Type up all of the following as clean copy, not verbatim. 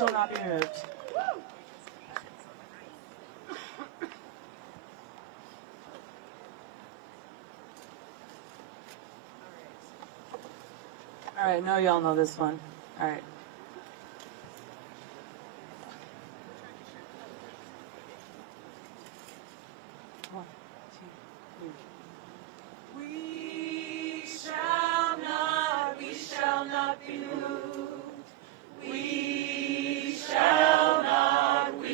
shall not be moved. All right, no, y'all know this one. All right. We shall not be moved. We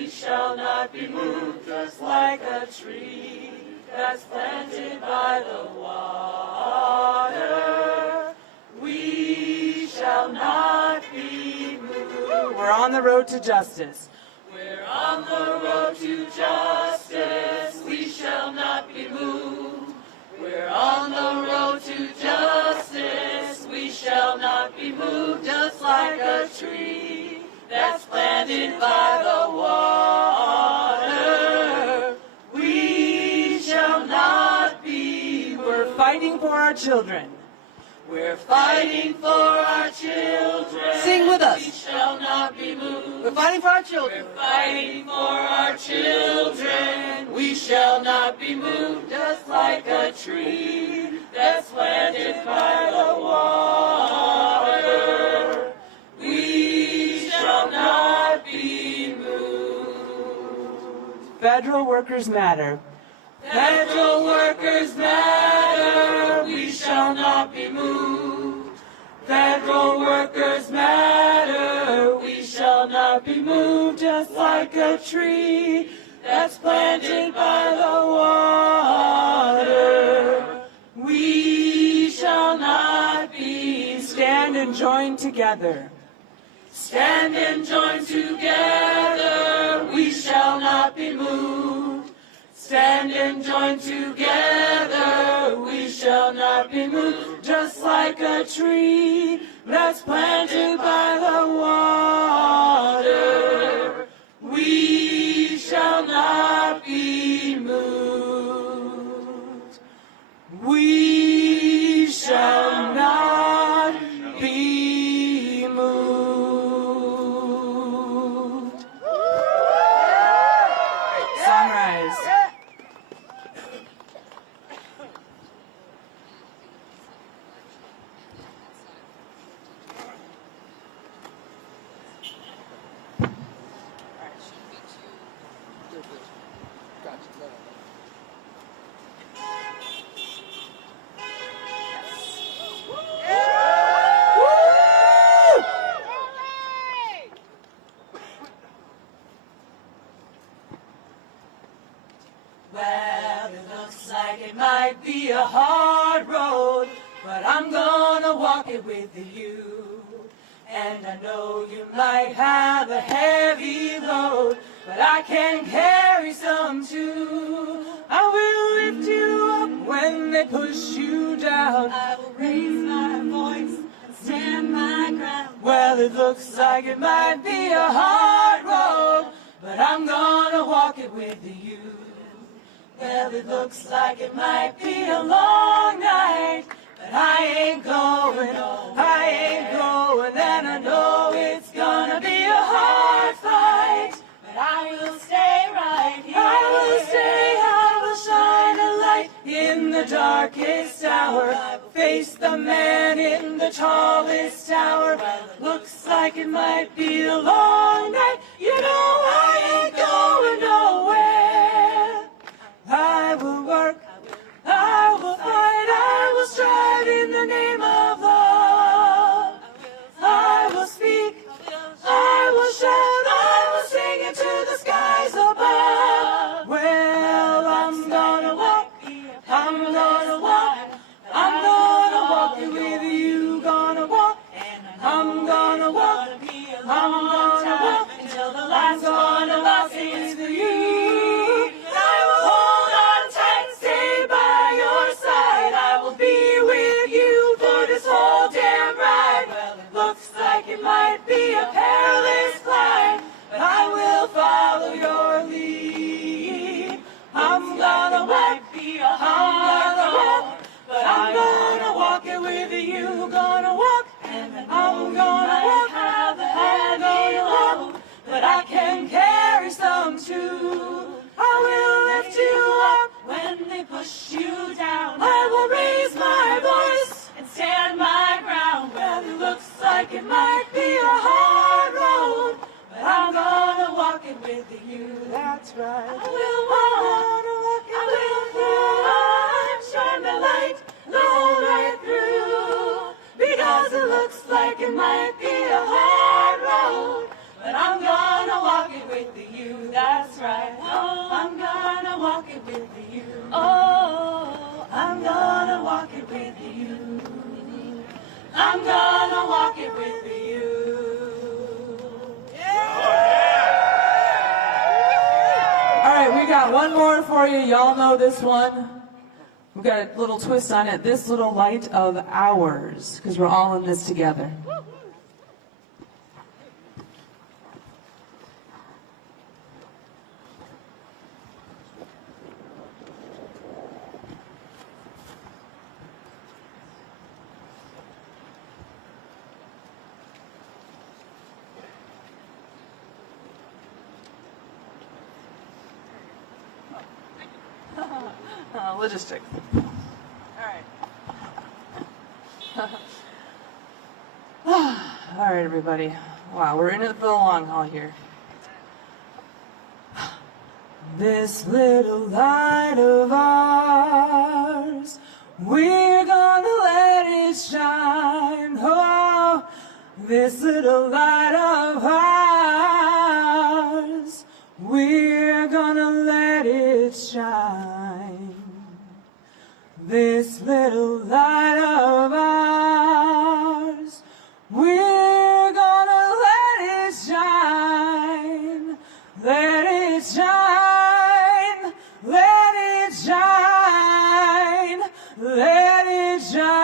shall not be moved, just like a tree that's planted by the water. We shall not be moved. We're on the road to justice. We're on the road to justice. We shall not be moved. We're on the road to justice. We shall not be moved, just like a tree that's planted by the water. We shall not be moved. We're fighting for our children. We're fighting for our children. Sing with us. We shall not be moved. We're fighting for our children. We're fighting for our children. We shall not be moved, just like a tree that's planted by the water. We shall not be moved. Federal workers matter. Federal workers matter. We shall not be moved. Federal workers matter. We shall not be moved, just like a tree that's planted by the water. We shall not be. Stand and join together. Stand and join together. We shall not be moved. Stand and join together. We shall not be moved, just like a tree that's planted by the water. We shall not be moved. We shall not be moved. Sunrise. Well, it looks like it might be a hard road, but I'm gonna walk it with you. And I know you might have a heavy load, but I can carry some too. I will lift you up when they push you down. I will raise my voice and stand my ground. Well, it looks like it might be a hard road, but I'm gonna walk it with you. Well, it looks like it might be a long night, but I ain't going, and I know it's gonna be a hard fight, but I will stay right here. I will shine a light in the darkest hour. I will face the man in the tallest tower. Well, it looks like it might be a long night, you know I ain't going nowhere. I will work, I will fight, I will strive in the name of love. I will speak, I will shout, I will sing into the skies above. Well, I'm gonna walk, I'm gonna walk, I'm gonna walk it with you, gonna walk, I'm gonna walk, I'm gonna walk until the last one of us is with you. shine the light the whole night through. Because it looks like it might be a hard road, but I'm gonna walk it with you. That's right. Oh, I'm gonna walk it with you. Oh, I'm gonna walk it with you. I'm gonna walk it with you. All right, we got one more for you. Y'all know this one. We've got a little twist on it. This little light of ours, because we're all in this together. Logistics. All right, everybody. Wow, we're in it for the long haul here. This little light of ours, we're gonna let it shine. Oh, this little light of ours, we're gonna let it shine. This little light of ours, we're gonna let it shine. Let it shine. Let it shine. Let it shine.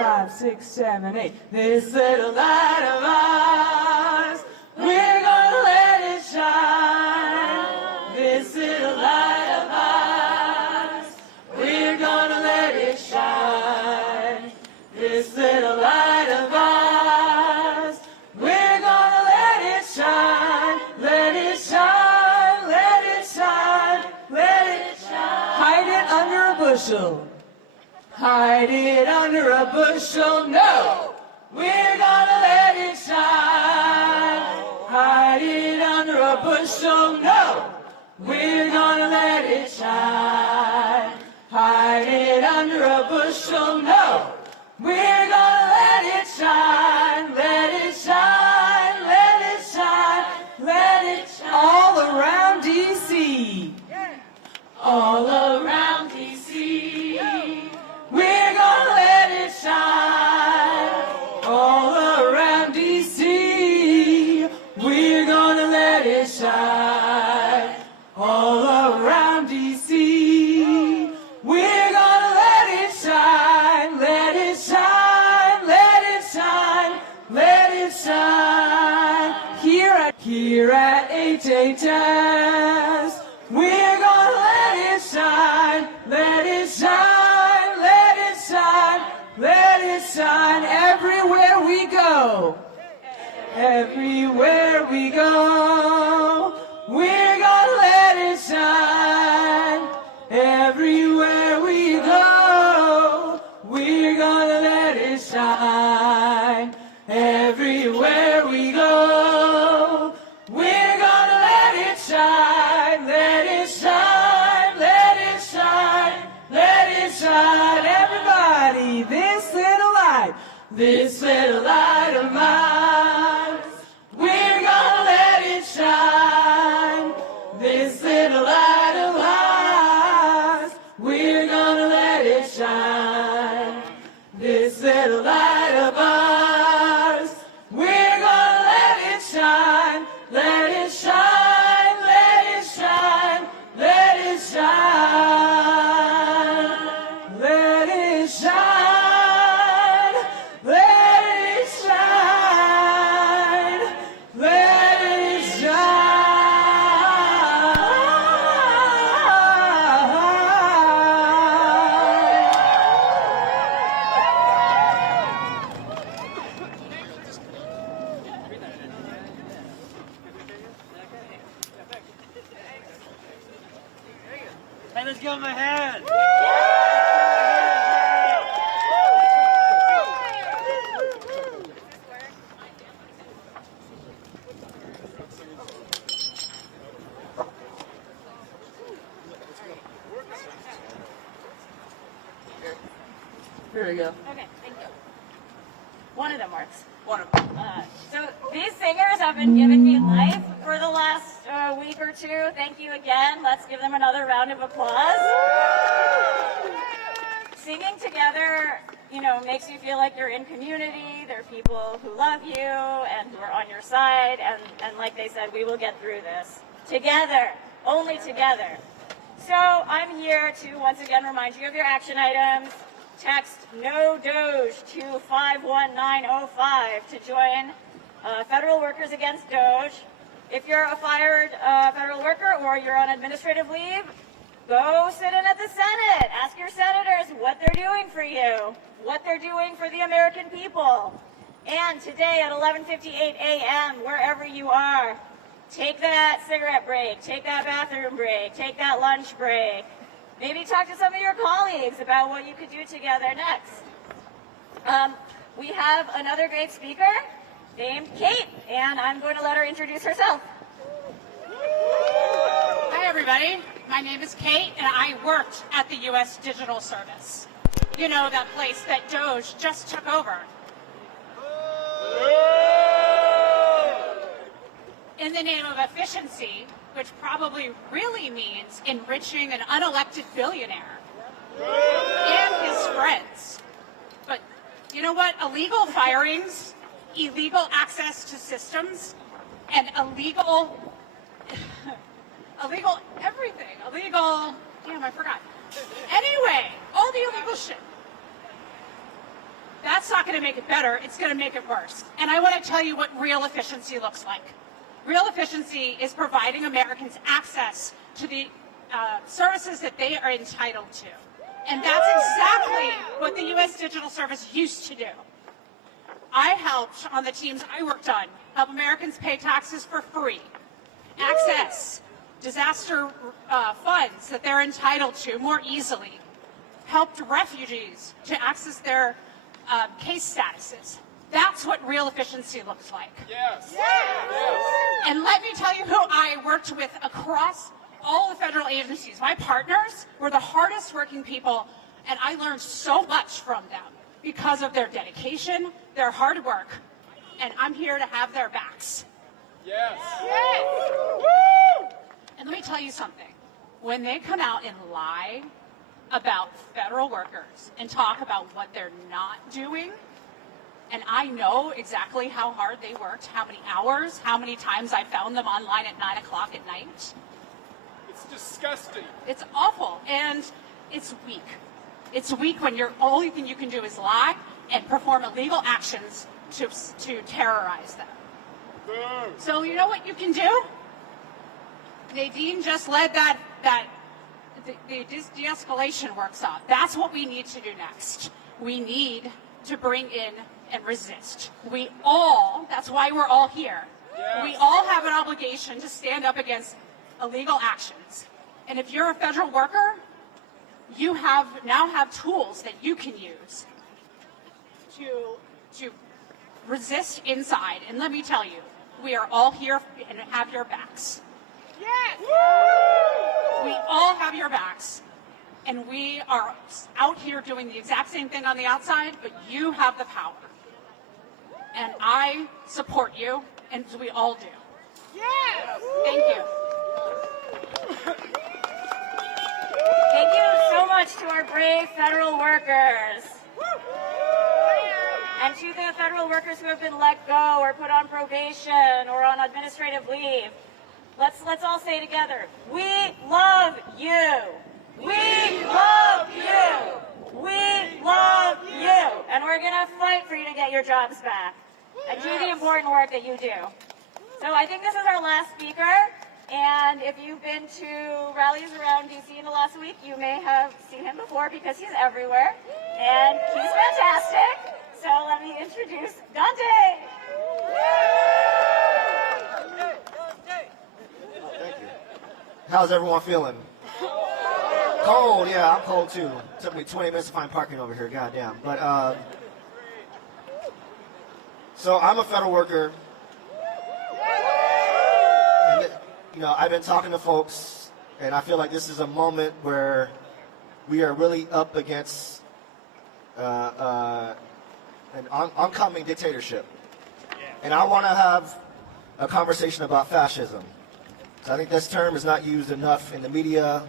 5, 6, 7, 8. This little light of ours, we're gonna let it shine. This little light of ours, we're gonna let it shine. This little light of ours, we're gonna let it shine. Let it shine, let it shine, let it shine. Hide it under a bushel. Hide it under a bushel, no! We're gonna let it shine. Hide it under a bushel, no! We're gonna let it shine. Hide it under a bushel, no! We're gonna let it shine. Let it shine, let it shine, let it shine. All around DC. All around DC. We're gonna let it shine. All around DC. We're gonna let it shine. All around DC. We're gonna let it shine. Let it shine. Let it shine. Let it shine. Here at HHS. We're gonna let it shine. Let it shine. Let it shine. Let it shine. Everywhere we go. Everywhere we go. We're gonna let it shine. Everywhere we go. We're gonna let it shine. Everywhere we go. We're gonna let it shine. Let it shine. Let it shine. Let it shine. Everybody, this little light of mine. We're gonna let it shine. This little light of ours, we're gonna let it shine. This little light of ours, we're gonna let it shine. Let it shine, let it shine, let it shine. Let it shine, let it shine, let it shine. Hey, let's give him a hand. Here we go. Okay, thank you. One of them works. One of them. So these singers have been giving me life for the last week or two. Thank you again. Let's give them another round of applause. Singing together, you know, makes you feel like you're in community. There are people who love you and who are on your side. And like they said, we will get through this together, only together. So I'm here to once again remind you of your action items. Text no Doge to 51905 to join Federal Workers Against Doge. If you're a fired federal worker or you're on administrative leave, go sit in at the Senate. Ask your senators what they're doing for you, what they're doing for the American people. And today at 11:58 a.m., wherever you are, take that cigarette break, take that bathroom break, take that lunch break. Maybe talk to some of your colleagues about what you could do together next. We have another great speaker named Kate, and I'm going to let her introduce herself. Hi, everybody. My name is Kate, and I worked at the U.S. Digital Service. You know, that place that Doge just took over. In the name of efficiency, which probably really means enriching an unelected billionaire and his friends. But you know what? Illegal firings, illegal access to systems, and illegal everything. Illegal, damn, I forgot. Anyway, all the illegal shit. That's not going to make it better. It's going to make it worse. And I want to tell you what real efficiency looks like. Real efficiency is providing Americans access to the services that they are entitled to. And that's exactly what the U.S. Digital Service used to do. I helped on the teams I worked on, help Americans pay taxes for free, access disaster funds that they're entitled to more easily, helped refugees to access their case statuses. That's what real efficiency looks like. Yes. Yes. And let me tell you who I worked with across all the federal agencies. My partners were the hardest working people, and I learned so much from them because of their dedication, their hard work, and I'm here to have their backs. Yes. And let me tell you something. When they come out and lie about federal workers and talk about what they're not doing, and I know exactly how hard they worked, how many hours, how many times I found them online at 9 o'clock at night. It's disgusting. It's awful, and it's weak. It's weak when your only thing you can do is lie and perform illegal actions to terrorize them. Boom. So you know what you can do? Nadine just led the de-escalation workshop. That's what we need to do next. We need to bring in and resist. That's why we're all here. Yes. We all have an obligation to stand up against illegal actions. And if you're a federal worker, you now have tools that you can use to resist inside. And let me tell you, we are all here and have your backs. Yes. We all have your backs. And we are out here doing the exact same thing on the outside, but you have the power. And I support you, and we all do. Yes. Thank you. Thank you so much to our brave federal workers. And to the federal workers who have been let go or put on probation or on administrative leave. Let's all say together, we love you. We love you. We love you. And we're going to fight for you to get your jobs back and do the important work that you do. So I think this is our last speaker. And if you've been to rallies around DC in the last week, you may have seen him before because he's everywhere. And he's fantastic. So let me introduce Dante. Thank you. How's everyone feeling? Cold, yeah, I'm cold too. Took me 20 minutes to find parking over here, goddamn. But, so I'm a federal worker. And, you know, I've been talking to folks, and I feel like this is a moment where we are really up against an oncoming dictatorship. And I want to have a conversation about fascism. So I think this term is not used enough in the media,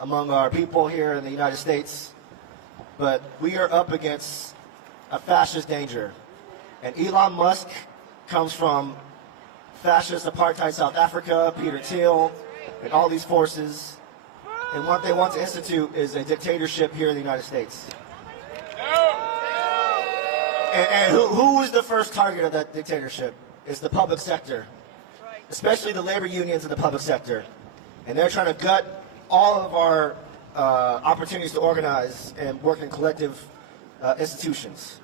among our people here in the United States. But we are up against a fascist danger. And Elon Musk comes from fascist apartheid South Africa, Peter Thiel, and all these forces. And what they want to institute is a dictatorship here in the United States. And who is the first target of that dictatorship? It's the public sector, especially the labor unions in the public sector. And they're trying to gut all of our opportunities to organize and work in collective institutions.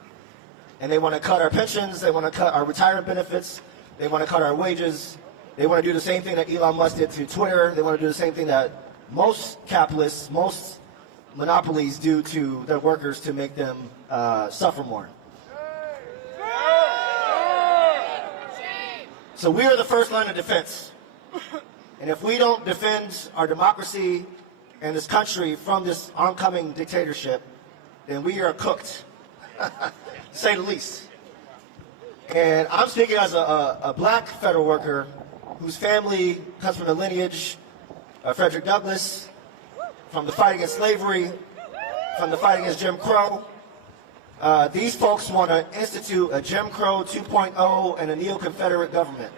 And they want to cut our pensions, they want to cut our retirement benefits, they want to cut our wages, they want to do the same thing that Elon Musk did to Twitter, they want to do the same thing that most capitalists, most monopolies do to their workers to make them suffer more. So we are the first line of defense. And if we don't defend our democracy and this country from this oncoming dictatorship, then we are cooked, to say the least. And I'm speaking as a black federal worker whose family comes from the lineage of Frederick Douglass, from the fight against slavery, from the fight against Jim Crow. These folks want to institute a Jim Crow 2.0 and a neo-Confederate government.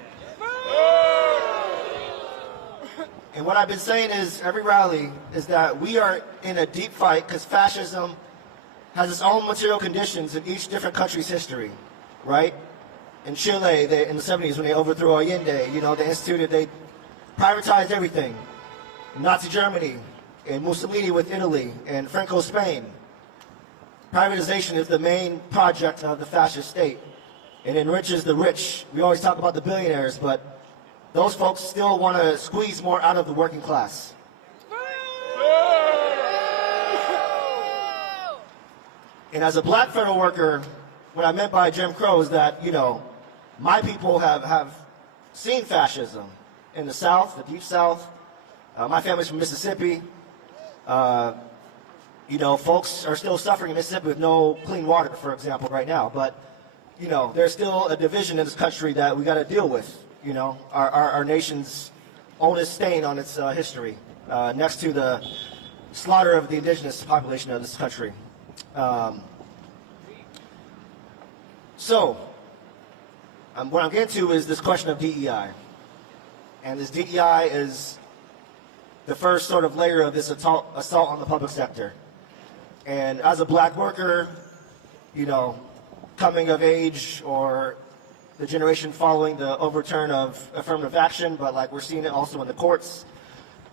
And what I've been saying is, every rally, is that we are in a deep fight because fascism has its own material conditions in each different country's history, right? In Chile, in the 70s, when they overthrew Allende, they privatized everything. Nazi Germany, and Mussolini with Italy, and Franco Spain. Privatization is the main project of the fascist state. It enriches the rich. We always talk about the billionaires, but those folks still want to squeeze more out of the working class. And as a black federal worker, what I meant by Jim Crow is that, my people have seen fascism in the South, the Deep South. My family's from Mississippi. Folks are still suffering in Mississippi with no clean water, for example, right now. But, there's still a division in this country that we got to deal with. Our nation's oldest stain on its history, next to the slaughter of the indigenous population of this country. What I'm getting to is this question of DEI. And this DEI is the first sort of layer of this assault on the public sector. And as a black worker, coming of age, or the generation following the overturn of affirmative action, but like we're seeing it also in the courts.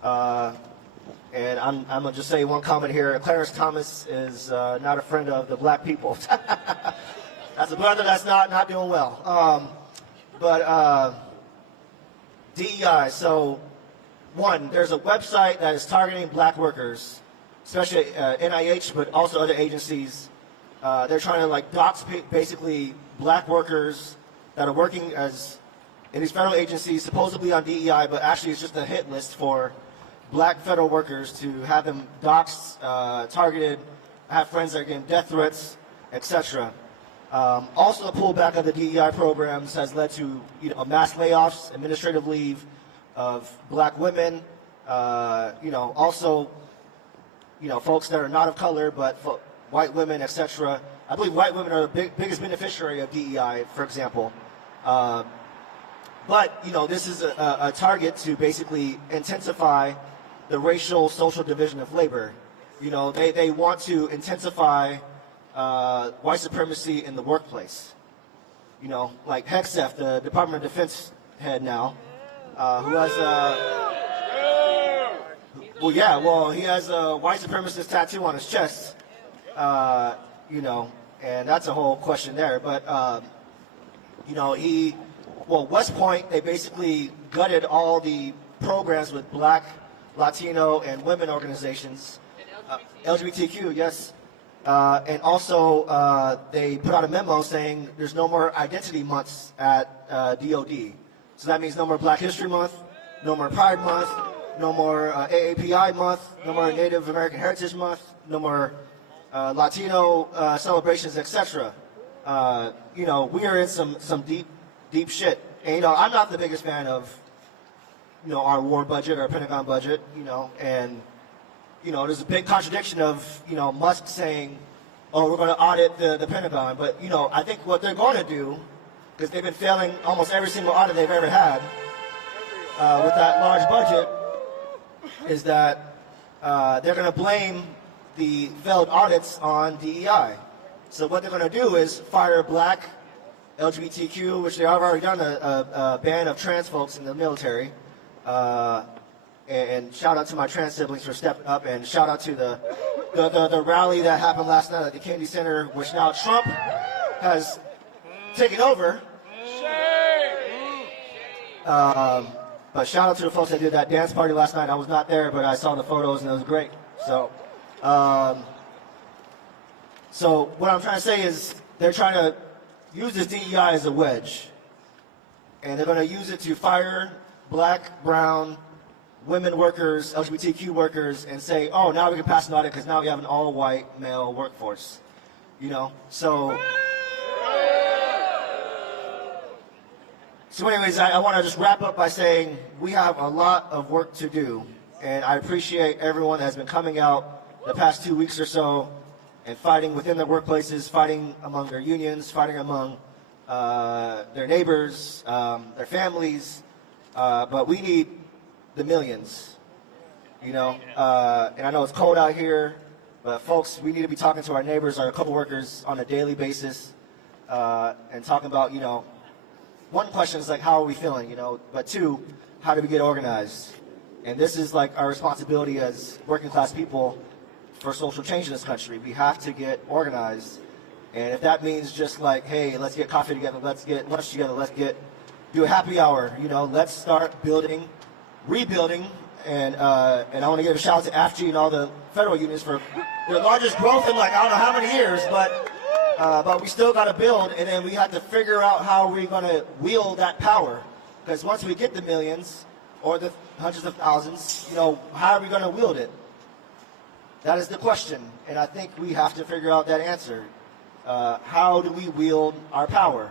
And I'm gonna just say one comment here. Clarence Thomas is not a friend of the black people. That's a brother that's not doing well. DEI, so one, there's a website that is targeting black workers, especially NIH, but also other agencies. They're trying to dox basically black workers that are working in these federal agencies, supposedly on DEI, but actually it's just a hit list for black federal workers to have them doxed, targeted, have friends that are getting death threats, etc. Also, the pullback of the DEI programs has led to mass layoffs, administrative leave of black women, also folks that are not of color, but white women, etc. I believe white women are the biggest beneficiary of DEI, for example. But this is a target to basically intensify the racial social division of labor. They want to intensify white supremacy in the workplace. Like Hegseth, the Department of Defense head now, who has he has a white supremacist tattoo on his chest. And that's a whole question there. But West Point, they basically gutted all the programs with Black, Latino, and women organizations. LGBTQ, yes. And also, they put out a memo saying there's no more identity months at DOD. So that means no more Black History Month, no more Pride Month, no more AAPI Month, no more Native American Heritage Month, no more Latino celebrations, etc. You know, we are in some deep shit. And, you know, I'm not the biggest fan of, you know, our war budget, our Pentagon budget, you know, and, you know, there's a big contradiction of, you know, Musk saying, oh, we're going to audit the Pentagon. But, you know, I think what they're going to do, because they've been failing almost every single audit they've ever had with that large budget, is that they're going to blame the failed audits on DEI. So what they're going to do is fire black, LGBTQ, which they have already done a ban of trans folks in the military. And shout out to my trans siblings for stepping up, and shout out to the rally that happened last night at the Kennedy Center, which now Trump has taken over. But shout out to the folks that did that dance party last night. I was not there, but I saw the photos and it was great. So, so what I'm trying to say is they're trying to use this DEI as a wedge, and they're going to use it to fire black, brown, women workers, LGBTQ workers, and say, oh, now we can pass an audit because now we have an all-white male workforce. You know, so anyways, I want to just wrap up by saying we have a lot of work to do, and I appreciate everyone that has been coming out the past 2 weeks or so and fighting within their workplaces, fighting among their unions, fighting among their neighbors, their families, but we need the millions, you know, and I know it's cold out here, but folks, we need to be talking to our neighbors, our co-workers on a daily basis, and talking about, you know, one question is like, how are we feeling, you know, but two, how do we get organized? And this is like our responsibility as working class people for social change in this country. We have to get organized, and if that means just like, hey, let's get coffee together, let's get lunch together, do a happy hour, you know, let's start building, rebuilding, and I want to give a shout out to AFG and all the federal unions for their largest growth in like I don't know how many years, but we still got to build, and then we have to figure out how we're going to wield that power, because once we get the millions or the hundreds of thousands, you know, how are we going to wield it? That is the question, and I think we have to figure out that answer. How do we wield our power?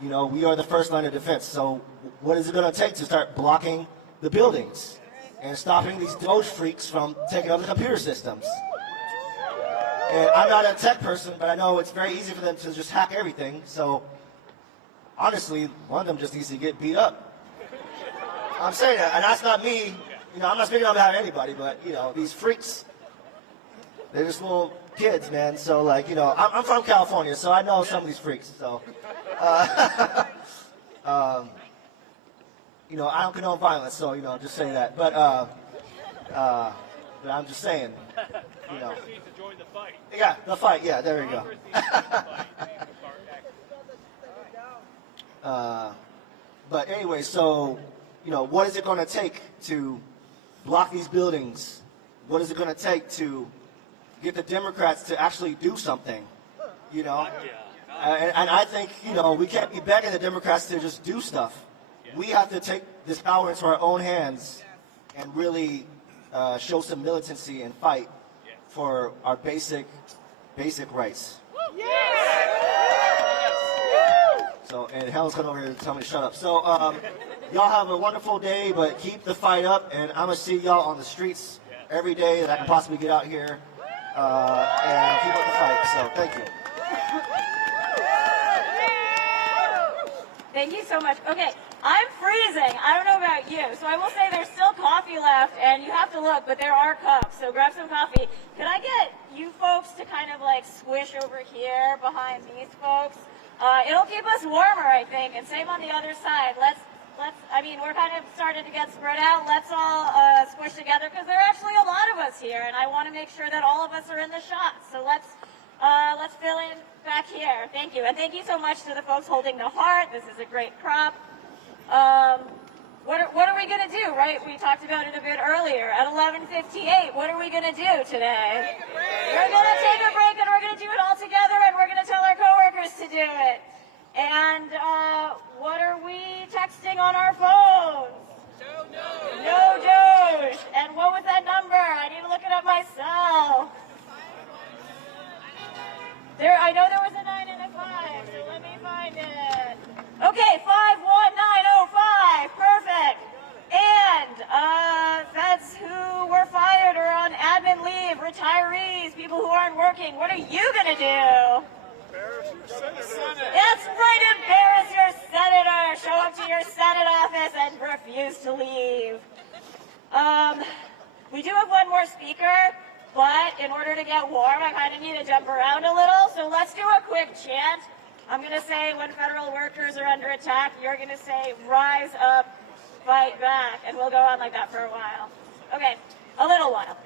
You know, we are the first line of defense, so what is it going to take to start blocking the buildings and stopping these Doge freaks from taking over the computer systems? And I'm not a tech person, but I know it's very easy for them to just hack everything, so honestly, one of them just needs to get beat up. I'm saying that, and that's not me, you know, I'm not speaking on behalf of anybody, but, you know, these freaks, they're just little kids, man, so like, you know, I'm from California, so I know some of these freaks, so. You know, I don't condone violence, so, you know, just say that. But I'm just saying, you know. Congress needs to join the fight. Yeah, the fight, yeah, there you go. Congress needs to join the fight. But anyway, so, you know, what is it going to take to block these buildings? What is it going to take to get the Democrats to actually do something, you know? And I think, you know, we can't be begging the Democrats to just do stuff. We have to take this power into our own hands and really show some militancy and fight for our basic rights. So, and Helen's coming over here to tell me to shut up. So, y'all have a wonderful day, but keep the fight up, and I'm going to see y'all on the streets every day that I can possibly get out here, and keep up the fight. So, thank you. Thank you so much. Okay, I'm freezing. I don't know about you. So I will say there's still coffee left, and you have to look, but there are cups. So grab some coffee. Can I get you folks to kind of like squish over here behind these folks? It'll keep us warmer, I think. And same on the other side. I mean, we're kind of starting to get spread out. Let's all squish together because there are actually a lot of us here, and I want to make sure that all of us are in the shot. So let's fill in back here. Thank you. And thank you so much to the folks holding the heart. This is a great prop. What are we going to do, right? We talked about it a bit earlier. At 11:58, what are we going to do today? We're going to take a break, and we're going to do it all together, and we're going to tell our coworkers to do it. And what are we texting on our phones? No Doge. And what was that number? I need to look it up myself. refuse to leave. We do have one more speaker, but in order to get warm, I kind of need to jump around a little. So let's do a quick chant. I'm going to say when federal workers are under attack, you're going to say, rise up, fight back. And we'll go on like that for a while. Okay, a little while.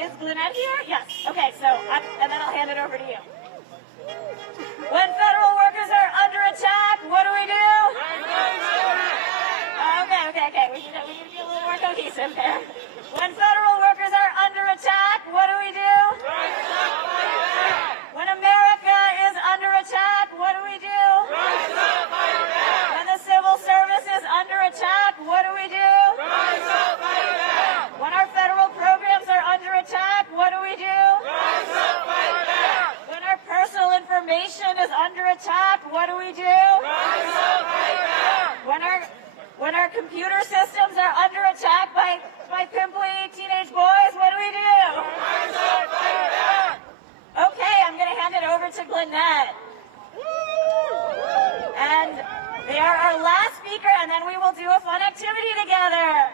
Is Lynette here? Yes. Okay, so, and then I'll hand it over to you. When federal workers are under attack, what do we do? Okay. We need to be a little more cohesive there. When federal workers are under attack, what do we do? When America is under attack, what do we do? When the civil service is under attack, what do we do? When our federal programs are under attack, what do we do? When our personal information is under attack, what do we do? When our computer systems are under attack by pimply teenage boys, what do we do? Okay, I'm going to hand it over to Lynette. And they are our last speaker, and then we will do a fun activity together.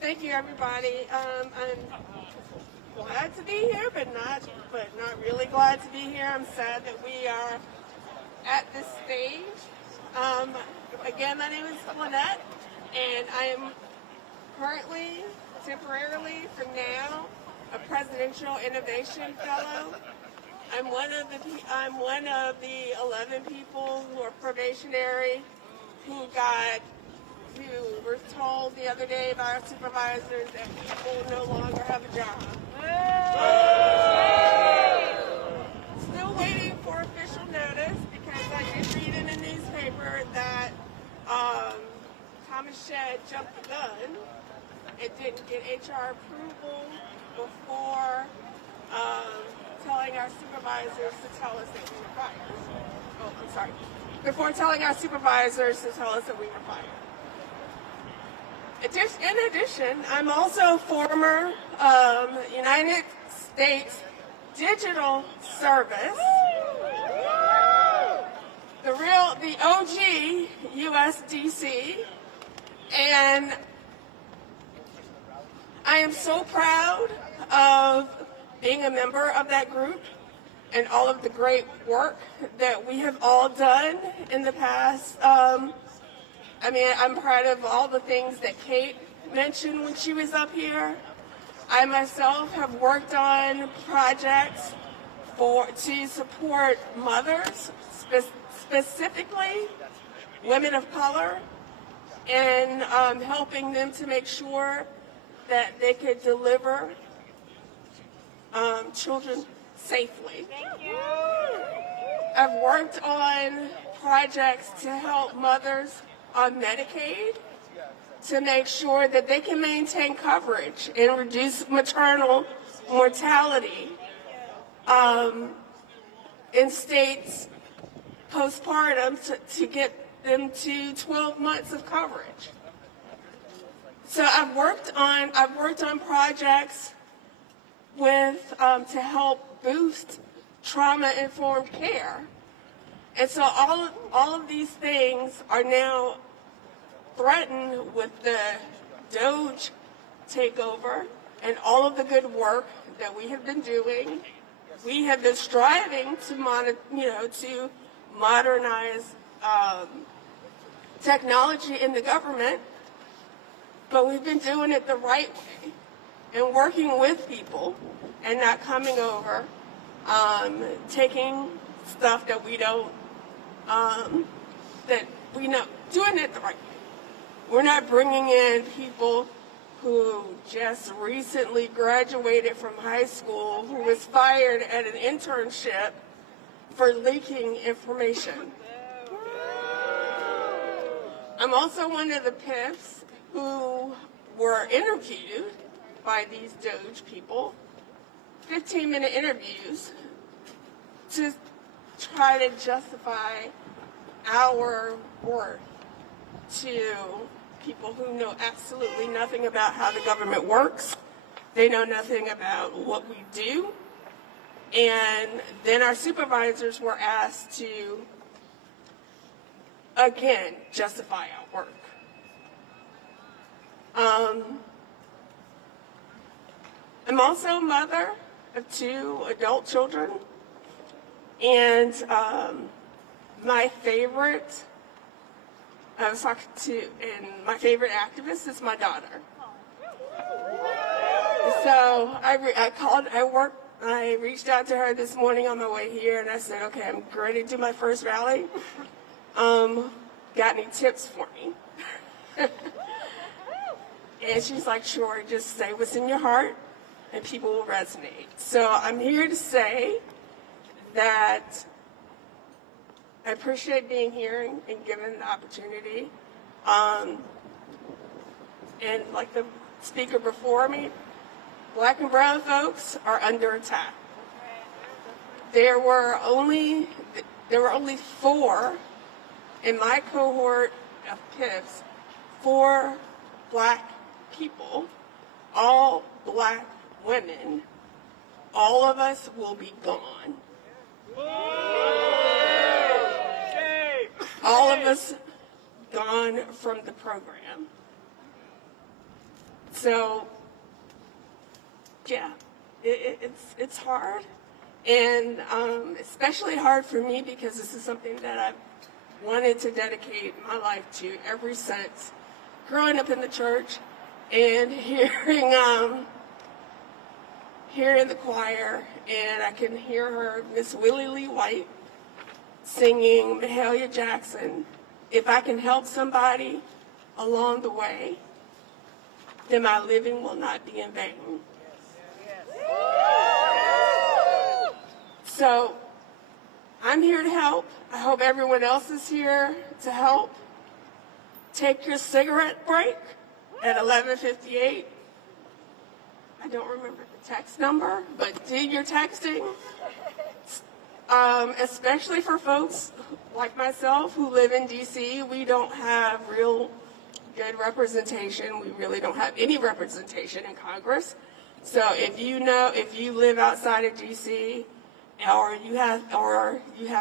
Thank you, everybody. I'm glad to be here, but not really glad to be here. I'm sad that we are at this stage. Again, my name is Lynette, and I am currently, temporarily, for now, a Presidential Innovation Fellow. I'm one of the 11 people who are probationary who were told the other day by our supervisors that people no longer have a job. Still waiting for official notice because I did read in the newspaper that Thomas Shedd jumped the gun and didn't get HR approval before telling our supervisors to tell us that we were fired. Oh, I'm sorry. Before telling our supervisors to tell us that we were fired. In addition, I'm also former United States Digital Service, the OG USDC, and I am so proud of being a member of that group and all of the great work that we have all done in the past. I'm proud of all the things that Kate mentioned when she was up here. I myself have worked on projects to support mothers, specifically women of color, and helping them to make sure that they could deliver children safely. I've worked on projects to help mothers on Medicaid to make sure that they can maintain coverage and reduce maternal mortality in states postpartum to get them to 12 months of coverage. So I've worked on projects with to help boost trauma-informed care. And so all of these things are now threatened with the DOGE takeover and all of the good work that we have been doing. We have been striving to modernize technology in the government, but we've been doing it the right way and working with people and not coming over, taking stuff that we don't, doing it the right way. We're not bringing in people who just recently graduated from high school, who was fired at an internship for leaking information. I'm also one of the PIFs who were interviewed by these DOGE people, 15-minute interviews, to try to justify our worth to people who know absolutely nothing about how the government works. They know nothing about what we do. And then our supervisors were asked to, again, justify our work. I'm also a mother of 2 adult children, and my favorite activist is my daughter. So I reached out to her this morning on my way here, and I said, okay, I'm ready to do my first rally. Got any tips for me? And she's like, sure, just say what's in your heart, and people will resonate. So I'm here to say that I appreciate being here and given the opportunity. And like the speaker before me, Black and brown folks are under attack. There were only 4 in my cohort of PIFs, 4 Black people, all Black women. All of us will be gone. All of us gone from the program. So, yeah, it's hard, and especially hard for me because this is something that I've wanted to dedicate my life to ever since growing up in the church and hearing the choir, and I can hear her, Miss Willie Lee White, singing Mahalia Jackson. If I can help somebody along the way, then my living will not be in vain. So I'm here to help. I hope everyone else is here to help. Take your cigarette break at 11:58. I don't remember the text number, but do your texting. Especially for folks like myself who live in DC, we don't have real good representation. We really don't have any representation in Congress. So if you live outside of DC, or you have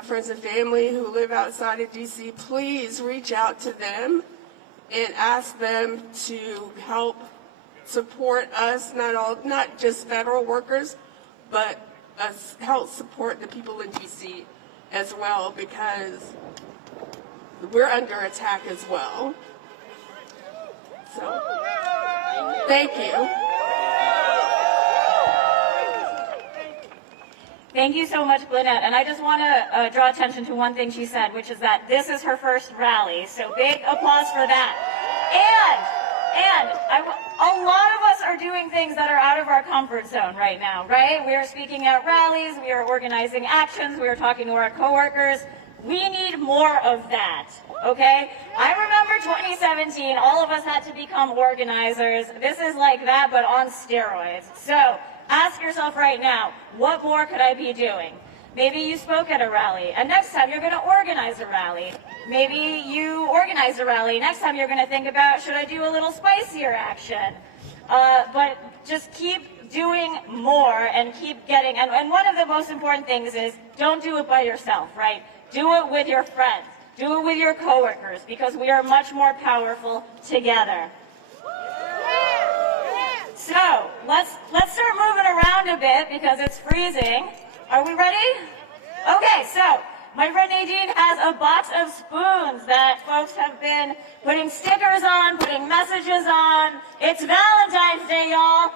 friends and family who live outside of DC, please reach out to them and ask them to help support us, not just federal workers, but help support the people in DC as well, because we're under attack as well. So, thank you. Thank you so much, Lynette. And I just want to draw attention to one thing she said, which is that this is her first rally. So big applause for that. And a lot of us are doing things that are out of our comfort zone right now, right? We are speaking at rallies, we are organizing actions, we are talking to our coworkers. We need more of that, okay? I remember 2017, all of us had to become organizers. This is like that, but on steroids. So ask yourself right now, what more could I be doing? Maybe you spoke at a rally, and next time you're going to organize a rally. Maybe you organized a rally. Next time you're going to think about, should I do a little spicier action? But just keep doing more and keep getting, and one of the most important things is don't do it by yourself, right? Do it with your friends. Do it with your coworkers, because we are much more powerful together. So let's start moving around a bit because it's freezing. Are we ready? Okay, so my friend Nadine has a box of spoons that folks have been putting stickers on, putting messages on. It's Valentine's Day, y'all.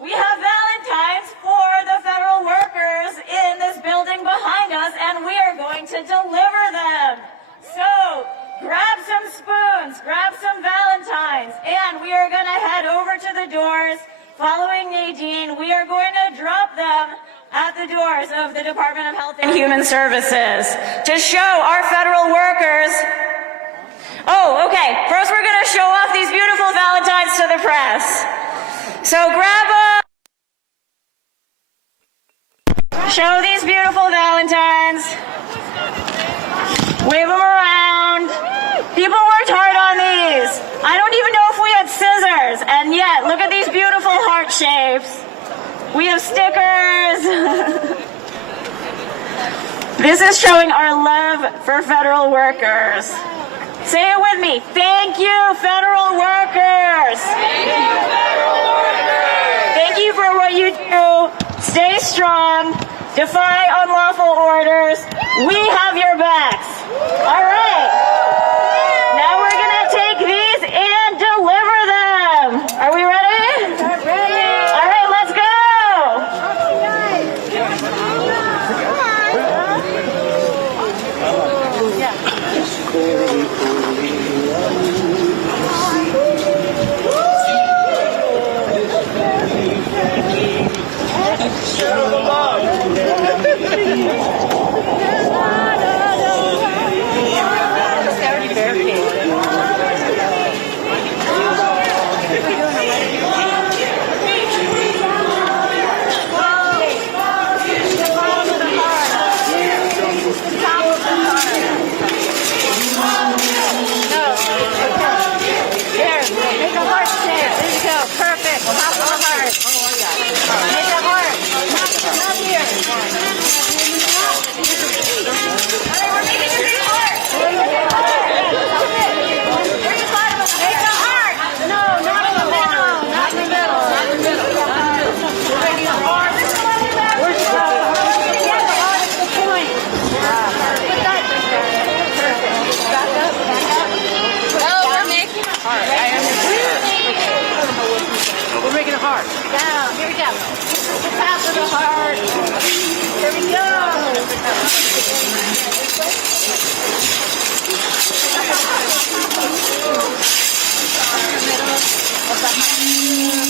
We have Valentines for the federal workers in this building behind us, and we are going to deliver them. So grab some spoons, grab some Valentines, and we are going to head over to the doors. Following Nadine, we are going to drop them at the doors of the Department of Health and Human Services to show our federal workers. Oh, okay. First, we're going to show off these beautiful Valentines to the press. So grab show these beautiful Valentines. Wave them around. People worked hard on these. I don't even know if we had scissors, and yet, look at these beautiful heart shapes. We have stickers. This is showing our love for federal workers. Say it with me. Thank you, federal workers. Thank you, federal workers. Thank you for what you do. Stay strong. Defy unlawful orders. We have your backs. All right. Now we're going to take these and deliver them. Are we ready? Ready. All right, let's go.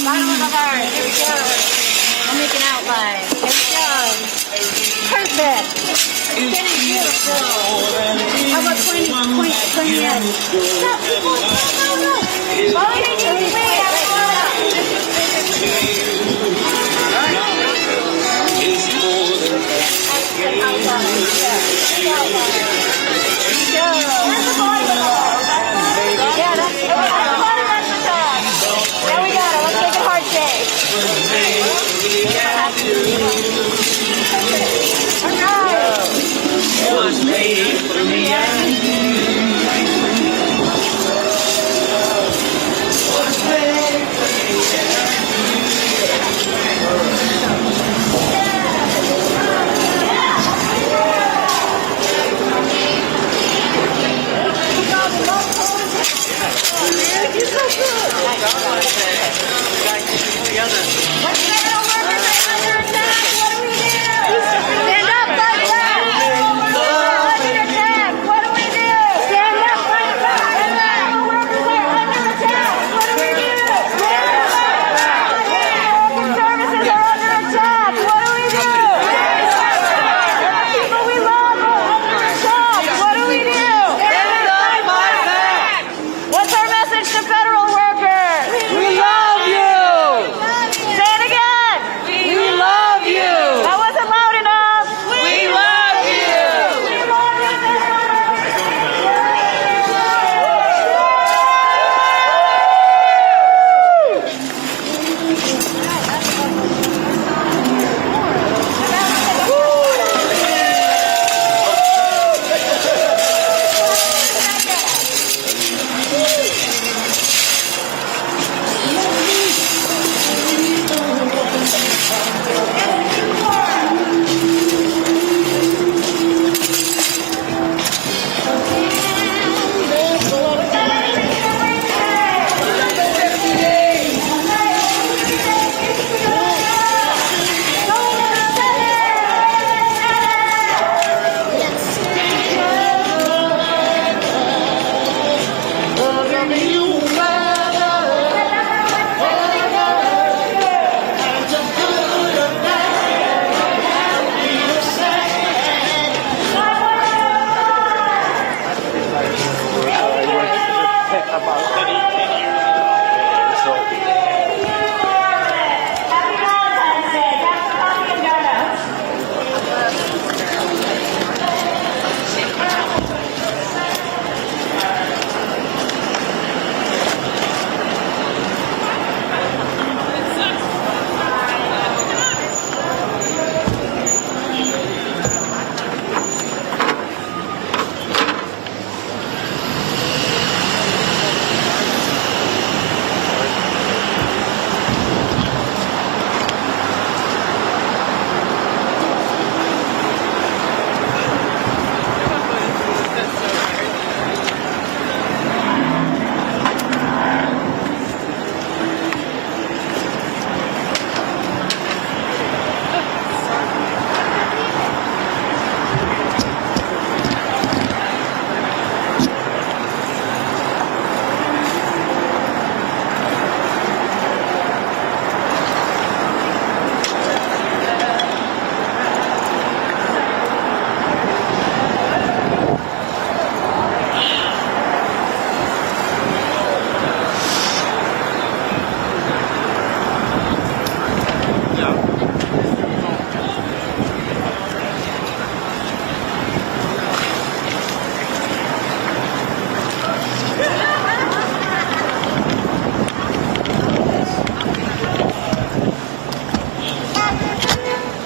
Bottom of the heart. Here we go. I'll make an outline. Here we go. Perfect. It's getting beautiful. How about pointy end? Stop, people. No. Stand up, fight back!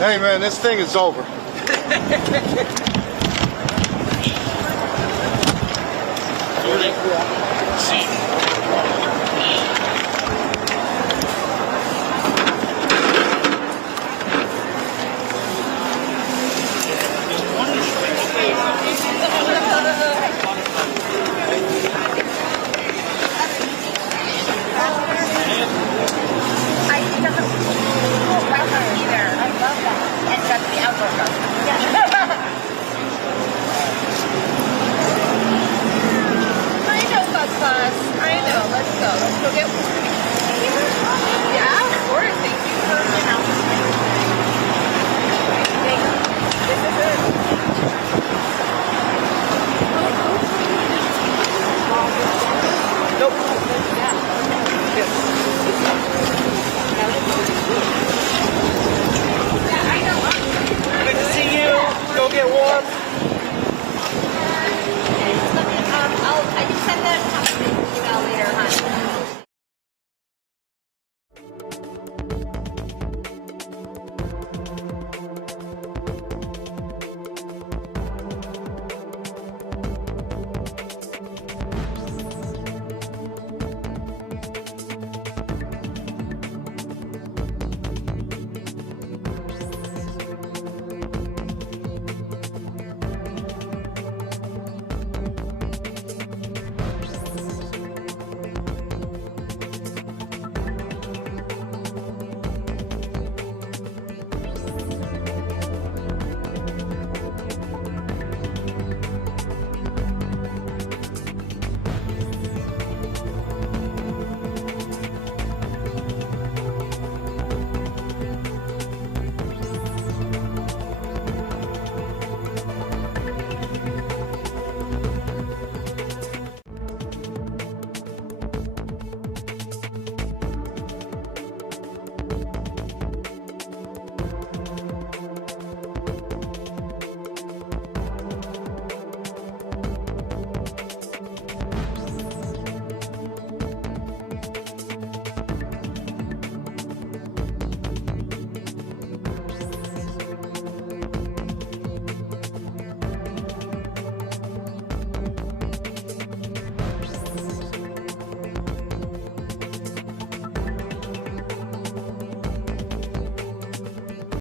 Hey man, this thing is over.